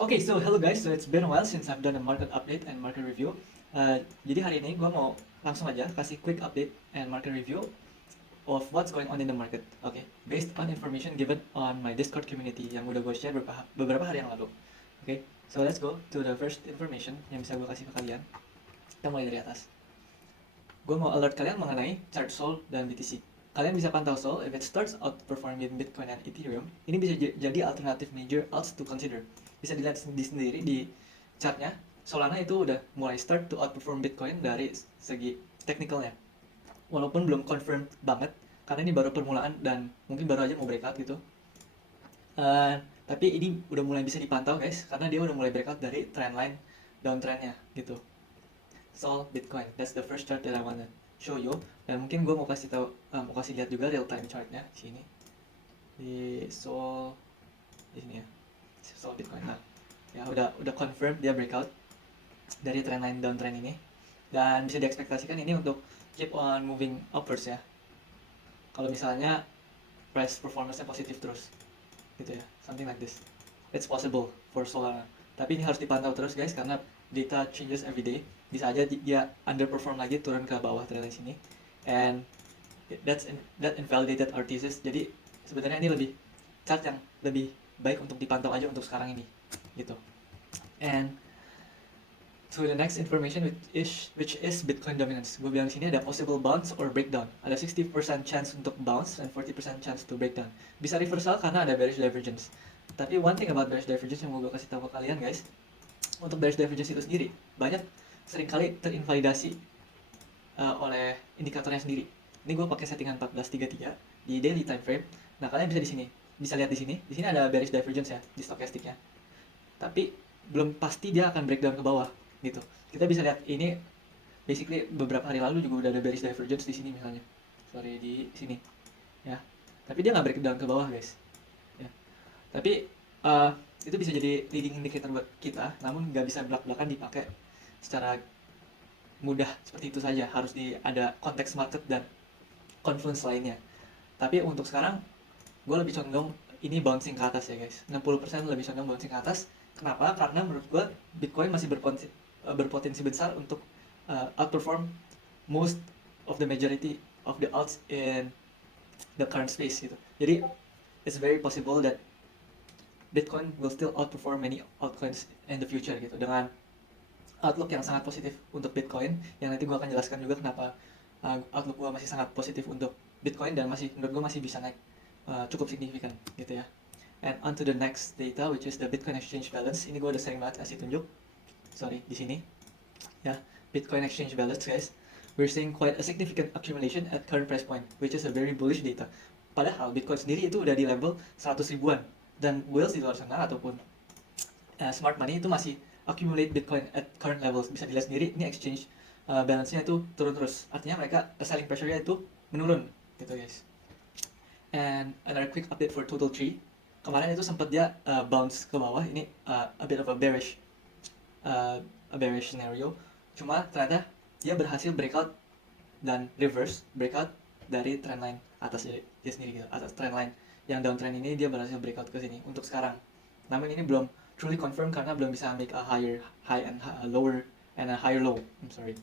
Okay, so hello guys. So it's been a while since I've done a market update and market review. Jadi hari ini gue mau langsung aja kasih quick update and market review of what's going on in the market. Okay, based on information given on my Discord community yang udah gue share beberapa hari yang lalu. Okay, so let's go to the first information yang bisa gue kasih ke kalian. Kita mulai dari atas. Gue mau alert kalian mengenai chart Sol dan BTC. Kalian bisa pantau Sol, if it starts outperforming Bitcoin dan Ethereum, ini bisa jadi alternatif major alts to consider. Bisa dilihat sendiri di chartnya, Solana itu udah mulai start to outperform Bitcoin dari segi technicalnya. Walaupun belum confirmed banget, karena ini baru permulaan dan mungkin baru aja mau breakout gitu. Uh, tapi ini udah mulai bisa dipantau guys, karena dia udah mulai breakout dari trendline downtrendnya gitu. Sol Bitcoin. That's the first chart that I wanna show you. Dan mungkin gue mau kasih tahu, mau kasih lihat juga real time chartnya di sini. Di Sol, di sini ya. Sol Bitcoin. Nah, ya udah confirm dia breakout dari trendline downtrend ini. Dan bisa diekspektasikan ini untuk keep on moving upwards ya. Kalau misalnya price performance-nya positif terus, gitu ya. Something like this. It's possible for Solana. Tapi ini harus dipantau terus guys karena data changes every day. Bisa aja dia underperform lagi turun ke bawah trendline sini. And that invalidated our thesis. Jadi sebenarnya ini lebih chart yang lebih baik untuk dipantau aja untuk sekarang ini gitu. And to the next information which is Bitcoin dominance. Gue bilang di sini ada possible bounce or breakdown. Ada 60% chance untuk bounce and 40% chance to breakdown. Bisa reversal karena ada bearish divergence. Tapi one thing about bearish divergence yang mau gue kasih tahu ke kalian guys, untuk bearish divergence itu sendiri banyak seringkali terinvalidasi oleh indikatornya sendiri. Ini gue pakai settingan 1433 di daily time frame. Nah kalian bisa di sini, bisa lihat di sini. Di sini ada bearish divergence ya di stokastiknya. Tapi belum pasti dia akan breakdown ke bawah gitu. Kita bisa lihat ini basically beberapa hari lalu juga udah ada bearish divergence di sini misalnya. Sorry di sini ya. Tapi dia nggak breakdown ke bawah guys. Ya. Tapi itu bisa jadi leading indicator buat kita, namun nggak bisa belak-belakan dipakai secara mudah seperti itu saja. Harus ada konteks market dan confluence lainnya. Tapi untuk sekarang gue lebih condong ini bouncing ke atas ya guys. 60% lebih condong bouncing ke atas. Kenapa? Karena menurut gue Bitcoin masih berpotensi besar untuk outperform most of the majority of the alts in the current space gitu. Jadi it's very possible that Bitcoin will still outperform many altcoins in the future gitu dengan outlook yang sangat positif untuk Bitcoin yang nanti gue akan jelaskan juga kenapa outlook gue masih sangat positif untuk Bitcoin dan masih menurut gue masih bisa naik cukup signifikan gitu ya. And on to the next data which is the Bitcoin Exchange Balance. Ini gue udah sering banget kasih tunjuk. Sorry, di sini. Ya, Bitcoin Exchange Balance guys. We're seeing quite a significant accumulation at current price point which is a very bullish data. Padahal Bitcoin sendiri itu udah di level 100 ribuan dan whales di luar sana ataupun smart money itu masih accumulate Bitcoin at current levels. Bisa dilihat sendiri ini exchange balance-nya itu turun terus. Artinya mereka selling pressure-nya itu menurun gitu guys. And another quick update for Total Tree. Kemarin itu sempat dia bounce ke bawah. Ini a bit of a bearish scenario. Cuma ternyata dia berhasil breakout dan reverse breakout dari trendline atas dia sendiri gitu. Atas trendline yang downtrend ini dia berhasil breakout ke sini untuk sekarang. Namun ini belum truly confirm karena belum bisa make a higher high and lower and a higher low. I'm sorry.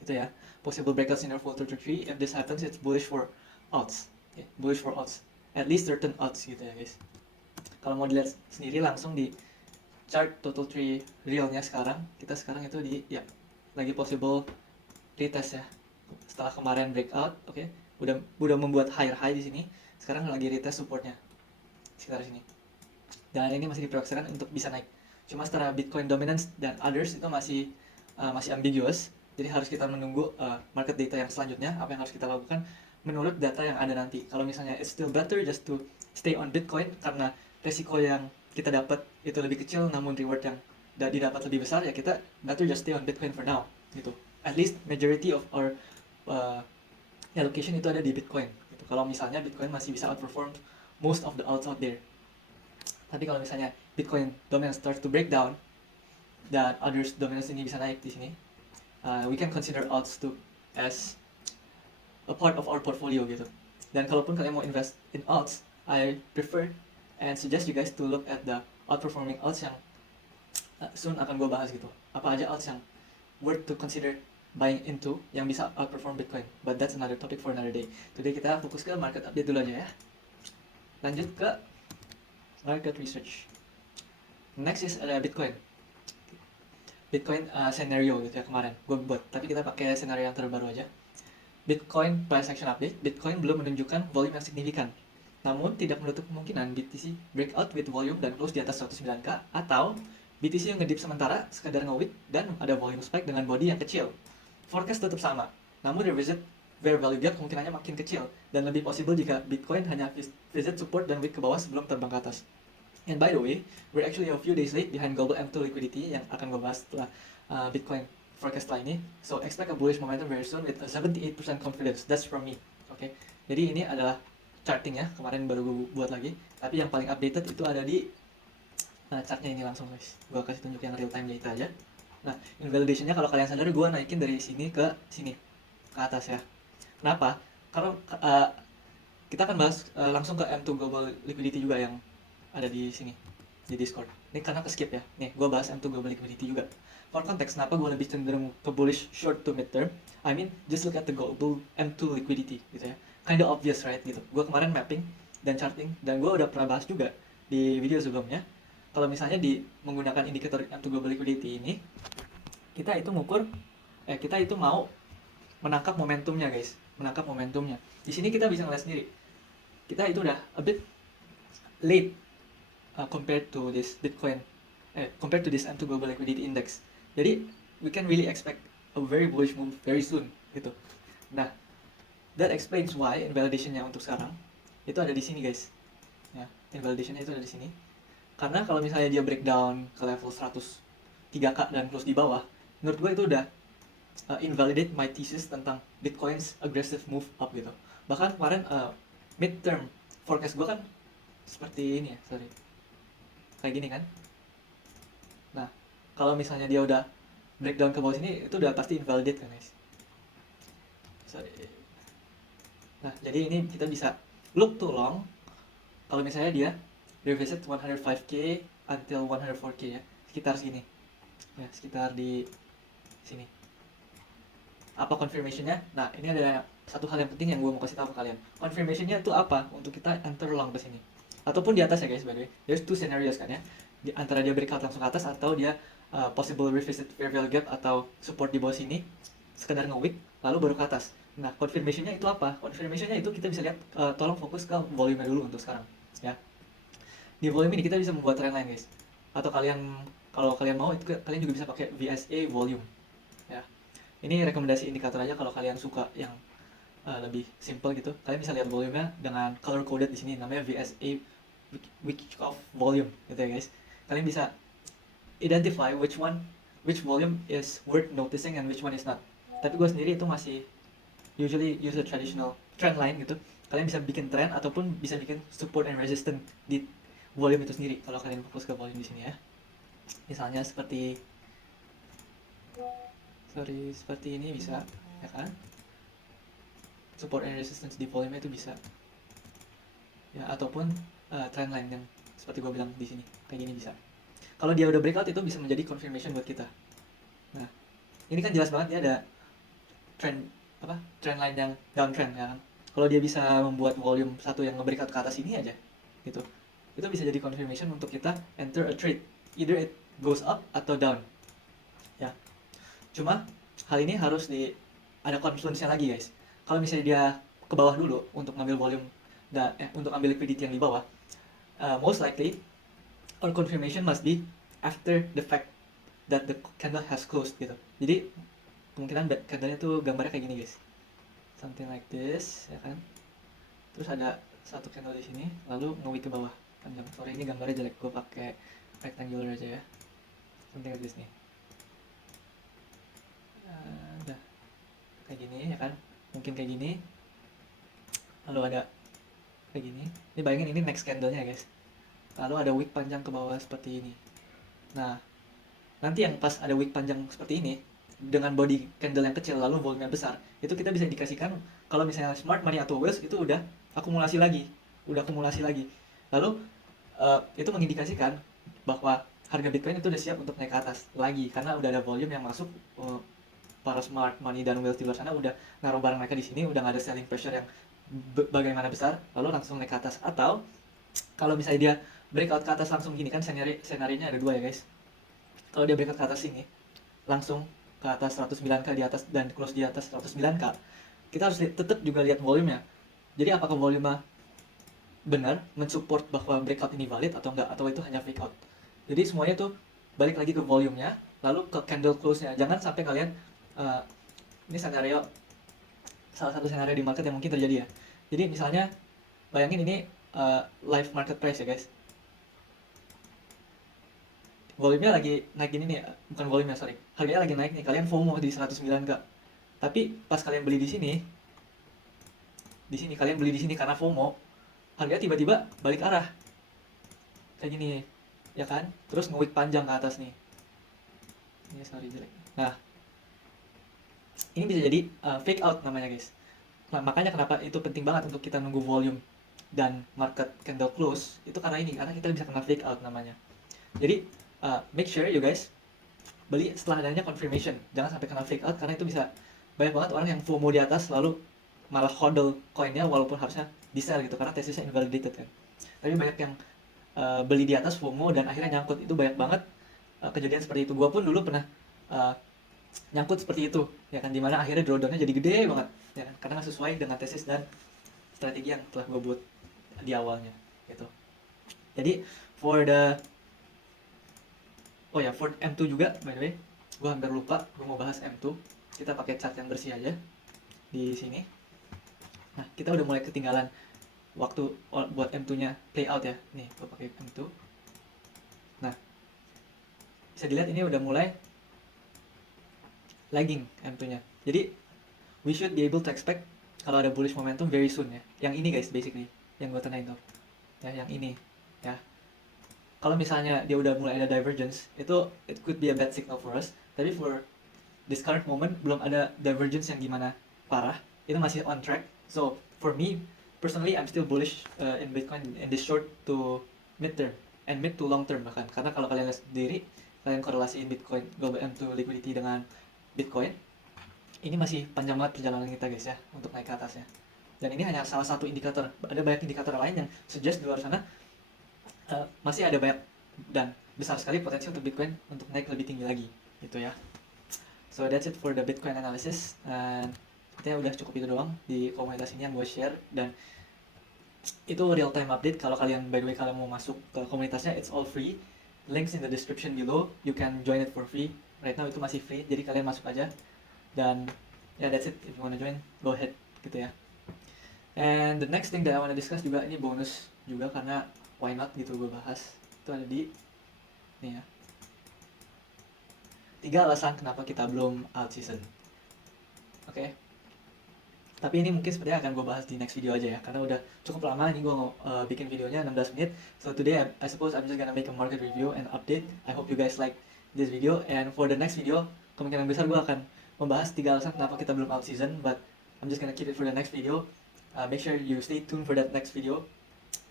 Itu ya. Possible breakouts in our full trajectory. If this happens, it's bullish for odds. Okay, bullish for odds. At least certain odds gitu ya guys. Kalau mau dilihat sendiri langsung di chart total tree realnya sekarang, kita sekarang itu di ya lagi possible retest ya. Setelah kemarin breakout, oke, okay, udah membuat higher high di sini. Sekarang lagi retest supportnya sekitar sini. Dan ini masih diproyeksikan untuk bisa naik. Cuma secara Bitcoin dominance dan others itu masih ambiguous. Jadi harus kita menunggu market data yang selanjutnya, apa yang harus kita lakukan menurut data yang ada nanti. Kalau misalnya it's still better just to stay on Bitcoin karena resiko yang kita dapat itu lebih kecil namun reward yang didapat lebih besar, ya kita better just stay on Bitcoin for now gitu. At least majority of our uh, allocation itu ada di Bitcoin gitu. Kalau misalnya Bitcoin masih bisa outperform most of the alts out there. Tapi kalau misalnya Bitcoin dominance starts to break down dan others dominance ini bisa naik di sini, we can consider alts to as a part of our portfolio gitu. Dan kalaupun kalian mau invest in alts, I prefer and suggest you guys to look at the outperforming alts yang soon akan gue bahas gitu. Apa aja alts yang worth to consider buying into yang bisa outperform Bitcoin. But that's another topic for another day. Today kita fokus ke market update dulu aja ya. Lanjut ke market research. Next is ada Bitcoin. Bitcoin scenario gitu ya kemarin gue buat, tapi kita pakai scenario yang terbaru aja. Bitcoin price action update. Bitcoin belum menunjukkan volume yang signifikan. Namun tidak menutup kemungkinan BTC breakout with volume dan close di atas 109k, atau BTC yang ngedip sementara sekadar nge-wick dan ada volume spike dengan body yang kecil. Forecast tetap sama, namun revisit fair value gap kemungkinannya makin kecil dan lebih possible jika Bitcoin hanya visit support dan wick ke bawah sebelum terbang ke atas. And by the way, we're actually a few days late behind global M2 liquidity yang akan gue bahas setelah Bitcoin forecast setelah ini. So expect a bullish momentum very soon with a 78% confidence. That's from me. Okay. Jadi ini adalah charting ya, kemarin baru gue buat lagi. Tapi yang paling updated itu ada di chartnya ini langsung guys. Gue kasih tunjuk yang real time data aja. Nah, invalidationnya kalau kalian sadar gue naikin dari sini ke sini, ke atas ya. Kenapa? Karena kita akan bahas langsung ke M2 global liquidity juga yang ada di sini di Discord. Ini karena ke skip ya. Nih, gue bahas M2 global liquidity juga. For context, kenapa gue lebih cenderung ke bullish short to mid term? I mean, just look at the global M2 liquidity gitu ya. Kinda obvious right gitu. Gue kemarin mapping dan charting dan gue udah pernah bahas juga di video sebelumnya. Kalau misalnya di menggunakan indikator M2 global liquidity ini, kita itu kita itu mau menangkap momentumnya guys, menangkap momentumnya. Di sini kita bisa ngeliat sendiri. Kita itu udah a bit late compared to this Bitcoin, compared to this M2 Global Liquidity Index. Jadi we can really expect a very bullish move very soon gitu. Nah, that explains why invalidationnya untuk sekarang itu ada di sini guys. Ya, invalidationnya itu ada di sini. Karena kalau misalnya dia breakdown ke level 103k dan close di bawah, menurut gue itu udah invalidate my thesis tentang Bitcoin's aggressive move up gitu. Bahkan kemarin midterm forecast gue kan seperti ini ya, kayak gini kan. Nah, kalau misalnya dia udah breakdown ke bawah sini, itu udah pasti invalidate kan guys. Nah, jadi ini kita bisa look too long kalau misalnya dia revisit 105k until 104k ya, sekitar sini ya, sekitar di sini. Apa confirmationnya? Nah, ini ada satu hal yang penting yang gue mau kasih tahu ke kalian. Confirmationnya itu apa untuk kita enter long ke sini ataupun di atas ya guys. By the way, there's two scenarios kan ya, di antara dia breakout langsung ke atas atau dia possible revisit fair value gap atau support di bawah sini sekedar nge-wick lalu baru ke atas. Nah, confirmationnya itu apa? Confirmationnya itu kita bisa lihat, tolong fokus ke volume dulu untuk sekarang ya. Di volume ini kita bisa membuat trendline guys, atau kalau kalian mau itu kalian juga bisa pakai VSA volume ya. Ini rekomendasi indikator aja kalau kalian suka yang lebih simple gitu. Kalian bisa lihat volumenya dengan color coded di sini, namanya VSA week of volume gitu ya guys. Kalian bisa identify which volume is worth noticing and which one is not. Tapi gue sendiri itu masih usually use a traditional trend line gitu. Kalian bisa bikin trend ataupun bisa bikin support and resistance di volume itu sendiri kalau kalian fokus ke volume di sini ya. Misalnya seperti ini bisa ya kan, support and resistance di volume itu bisa ya, ataupun trend line yang seperti gue bilang di sini kayak gini bisa. Kalau dia udah breakout itu bisa menjadi confirmation buat kita. Nah, ini kan jelas banget dia ada trend line yang downtrend ya kan. Kalau dia bisa membuat volume satu yang nge-breakout ke atas ini aja gitu, itu bisa jadi confirmation untuk kita enter a trade, either it goes up atau down ya. Cuma hal ini harus ada confluence-nya lagi guys. Kalau misalnya dia ke bawah dulu untuk ngambil volume untuk ambil liquidity yang di bawah, most likely our confirmation must be after the fact that the candle has closed gitu. Jadi kemungkinan candlenya tuh gambarnya kayak gini guys, something like this ya kan. Terus ada satu candle di sini lalu nge-wick ke bawah panjang. Sorry ini gambarnya jelek, gue pakai rectangular aja ya, something like this nih. Udah kayak gini ya kan, mungkin kayak gini lalu ada kayak gini. Ini bayangin ini next candlenya guys, lalu ada wick panjang ke bawah seperti ini. Nah, nanti yang pas ada wick panjang seperti ini dengan body candle yang kecil lalu volume yang besar, itu kita bisa indikasikan kalau misalnya smart money atau whales itu udah akumulasi lagi. Lalu itu mengindikasikan bahwa harga Bitcoin itu udah siap untuk naik ke atas lagi karena udah ada volume yang masuk. Para smart money dan wealthy di luar sana udah naruh barang mereka di sini, udah nggak ada selling pressure yang bagaimana besar, lalu langsung naik ke atas. Atau kalau misalnya dia breakout ke atas langsung gini kan, senarionya ada dua ya guys. Kalau dia breakout ke atas sini langsung ke atas 109k di atas dan close di atas 109k, kita harus tetap juga lihat volumenya. Jadi apakah volume benar mensupport bahwa breakout ini valid atau enggak, atau itu hanya fake out. Jadi semuanya tuh balik lagi ke volumenya, lalu ke candle close-nya. Jangan sampai kalian ini salah satu senario di market yang mungkin terjadi ya. Jadi misalnya bayangin ini live market price ya guys. Volumenya lagi naik gini nih, bukan volumenya sorry, harganya lagi naik nih, kalian FOMO di 109k. Tapi pas kalian beli di sini kalian beli di sini karena FOMO, harganya tiba-tiba balik arah kayak gini ya kan, terus nge-wick panjang ke atas nih. Ini sorry jelek. Nah, ini bisa jadi fake out namanya guys. Nah, makanya kenapa itu penting banget untuk kita nunggu volume dan market candle close, itu karena kita bisa kena fake out namanya. Jadi make sure you guys beli setelah adanya confirmation, jangan sampai kena fake out, karena itu bisa banyak banget orang yang FOMO di atas lalu malah hodl koinnya walaupun harusnya di sell gitu karena tesisnya invalidated kan. Tapi banyak yang beli di atas FOMO dan akhirnya nyangkut. Itu banyak banget kejadian seperti itu. Gua pun dulu pernah nyangkut seperti itu ya kan, dimana akhirnya drawdownnya jadi gede banget ya kan, karena nggak sesuai dengan tesis dan strategi yang telah gue buat di awalnya gitu. Jadi for M2 juga by the way, gue hampir lupa, gue mau bahas M2. Kita pakai chart yang bersih aja di sini. Nah, kita udah mulai ketinggalan waktu buat M2 nya play out ya. Nih, gue pakai M2. Nah, bisa dilihat ini udah mulai lagging M2 nya. Jadi we should be able to expect kalau ada bullish momentum very soon ya. Yang ini guys basically yang gue tandain tuh ya, yang ini ya. Kalau misalnya dia udah mulai ada divergence, itu it could be a bad signal for us. Tapi for this current moment belum ada divergence yang gimana parah, itu masih on track. So for me personally, I'm still bullish in Bitcoin in the short to mid term and mid to long term bahkan. Karena kalau kalian lihat sendiri, kalian korelasiin Bitcoin global M2 liquidity dengan Bitcoin, ini masih panjang banget perjalanan kita guys ya untuk naik ke atasnya. Dan ini hanya salah satu indikator, ada banyak indikator lain yang suggest di luar sana masih ada banyak dan besar sekali potensi untuk Bitcoin untuk naik lebih tinggi lagi gitu ya. So that's it for the Bitcoin analysis, and katanya udah cukup itu doang di komunitas ini yang gue share. Dan itu real time update. Kalau kalian by the way kalian mau masuk ke komunitasnya, it's all free, links in the description below, you can join it for free. Right now itu masih free, jadi kalian masuk aja. Dan ya that's it, if you wanna join go ahead gitu ya. And the next thing that I wanna discuss juga, ini bonus juga karena why not gitu gue bahas. Itu ada di nih ya, 3 alasan kenapa kita belum out season. Oke. Tapi ini mungkin sepertinya akan gue bahas di next video aja ya, karena udah cukup lama ini gue bikin videonya 16 menit. So today I suppose I'm just gonna make a market review and update. I hope you guys like this video, and for the next video kemungkinan besar gue akan membahas 3 alasan kenapa kita belum out season, but I'm just gonna keep it for the next video. Make sure you stay tuned for that next video,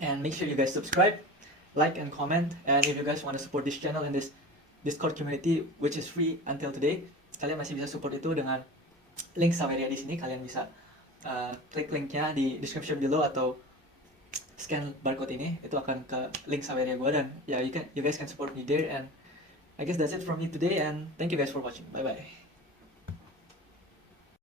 and make sure you guys subscribe, like and comment. And if you guys want to support this channel and this Discord community which is free until today, kalian masih bisa support itu dengan link Saweria di sini. Kalian bisa klik linknya di description below atau scan barcode ini, itu akan ke link Saweria gue. Dan ya you guys can support me there. And I guess that's it from me today, and thank you guys for watching. Bye bye.